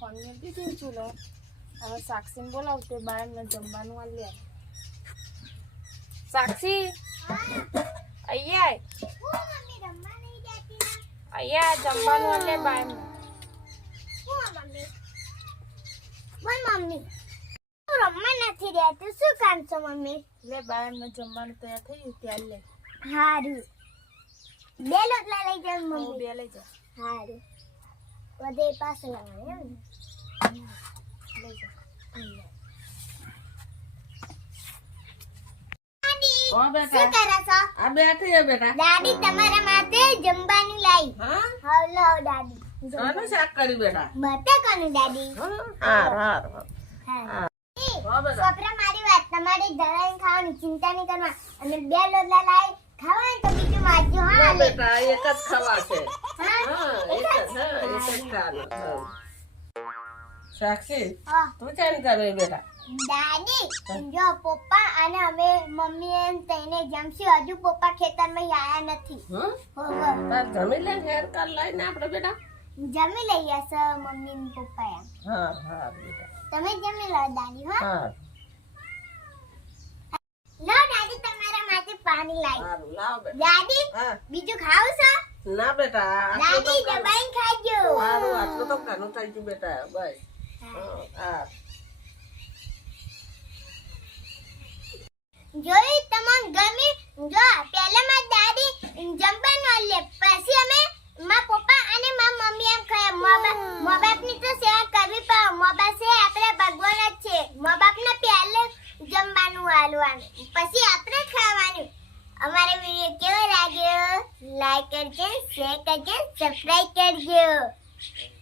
ખોની દીધું ચૂલો હવે સાક્ષીને બોલાવતે બાયમને જમવાનું આ લે સાક્ષી અહીંયા અહીંયા જમવાનું આ લે બાયમને મમ્મી રમવા નથી રહેતું શું કામ છો મમ્મી લે બાયમને જમવાનું તૈયાર થયું ત્યારે ત્યાં લે. હારું. બે લોટલા લઈ જાવ મમ્મી. બે લઈ જાવ હારું. વધે પાસે લાવવાનું એમ લઈ જા દાદી, હો શું બેટા કરો છો? આ બેઠી હે બેટા. દાદી તમારા માટે જમવાનું લાવી હા? દાદી. શાનું શાક કર્યું બેટા? બટાકાનું દાદી. હાર હાર હા. હો. બેટા. છોકરા મારી વાત તમારે ધરાઈને ખાવાની ચિંતા નહીં કરવા. અને બે લોટલા લાવી ખાવા તો બીજું વાંચ્યું હા બેટા એક જ ખવા છે. હા હા એક જ હા એક જ ખાવાનું હા. સાક્ષી તું કેમ કરે બેટા દાદી જો પપ્પા અને અમે મમ્મી એમ તઈને જમશું. હજુ પપ્પા ખેતરમાં આયા નથી. જમી લે ઘેર કર લઈને આપણે બેટા જમી લઈએ સર મમ્મી ને પપ્પા એમ. હા હા બેટા તમે જમી લો દાદી હો. લો દાદી તમારા માટે પાણી લાવી. લાવ બેટા દાદી બીજું ખાવ છો ના બેટા દાદી ઘણું- સારું આટલું તો ઘણું થઈ ગયું બેટા બસ. હા, જોઈ તમને ગમી જો પહેલા માં દાદી જમવાનું આલે પછી અમે માં પપ્પા અને માં મમ્મી એમ ખાયા. મા બાપની તો સેવા કરવી પડે મા બાપ છે આપણે ભગવાન જ છે. મા બાપને પહેલે જમવાનું આલવાનું પછી આપણે ખાવાનું. અમારો વીડિયો કેવો લાગ્યો? લાઈક કરજો શેર કરજો સબસ્ક્રાઇબ કરજો. and